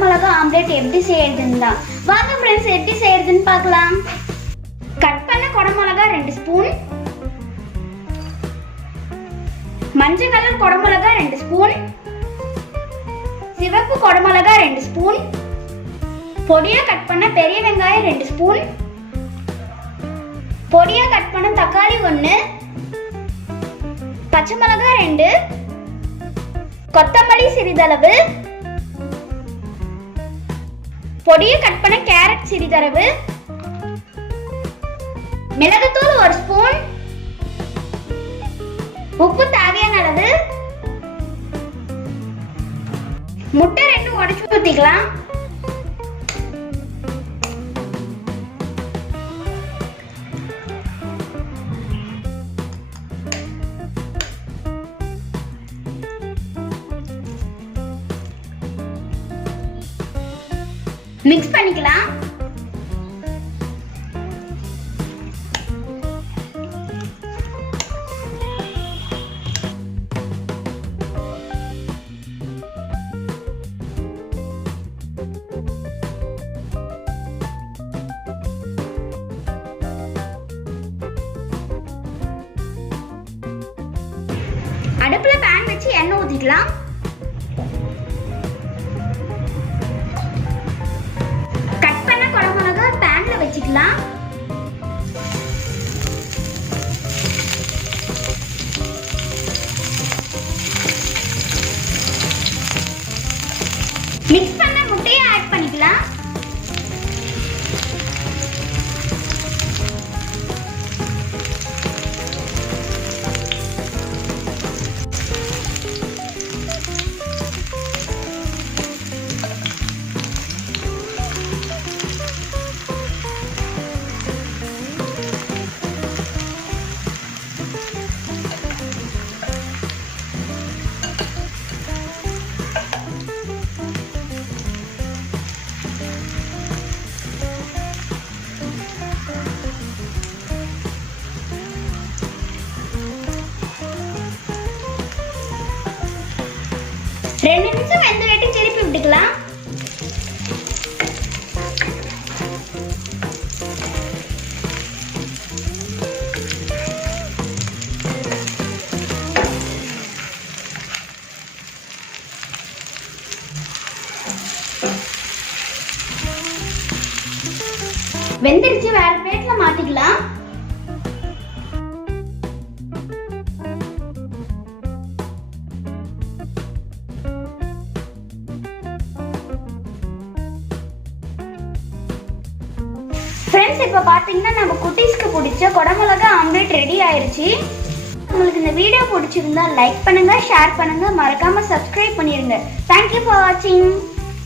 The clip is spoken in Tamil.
குடமிளகா ஆம்லெட் எப்படி செய்யறதுன்னு தான். வாங்க ஃப்ரெண்ட்ஸ் எப்படி செய்யறதுன்னு பார்க்கலாம். கட் பண்ண குடமிளகா 2 ஸ்பூன், மஞ்சள் கலர் குடமிளகா 2 ஸ்பூன், சிவப்பு குடமிளகா 2 ஸ்பூன், பொடியா கட் பண்ண பெரிய வெங்காயம் 2 ஸ்பூன், பொடியா கட் பண்ண தக்காளி 1, பச்சை மிளகாய் 2, கொத்தமல்லி சிறிதளவு, பொடியா கட் பண்ண கேரட் சிறிதளவு, மிளகுத்தூள் 1 ஸ்பூன், உப்பு தேவையான அளவு, முட்டை 2 உடைச்சு ஊத்திக்கலாம். மிக்ஸ் பண்ணிக்கலாம். அடுப்புல pan வச்சு எண்ணெய் ஊத்திக்கலாம். கட் பண்ண குடமிளகா panல வச்சுக்கலாம். மிக்ஸ் பண்ண முட்டையை ஆட் பண்ணிக்கலாம். ரெண்டு நிமிஷம் வெந்த வெட்டி திருப்பி விட்டுக்கலாம். வெந்திருச்சு, வேற பிளேட்ல மாத்திக்கலாம். ஃப்ரெண்ட்ஸ், இப்போ பார்த்தீங்கன்னா நம்ம குட்டீஸ்க்கு பிடிச்ச குடமிளகா ஆம்லெட் ரெடி ஆயிருச்சு. உங்களுக்கு இந்த வீடியோ பிடிச்சிருந்தா லைக் பண்ணுங்க, ஷேர் பண்ணுங்க, மறக்காம சப்ஸ்கிரைப் பண்ணிருங்க. தேங்க்யூ ஃபார் வாட்சிங்.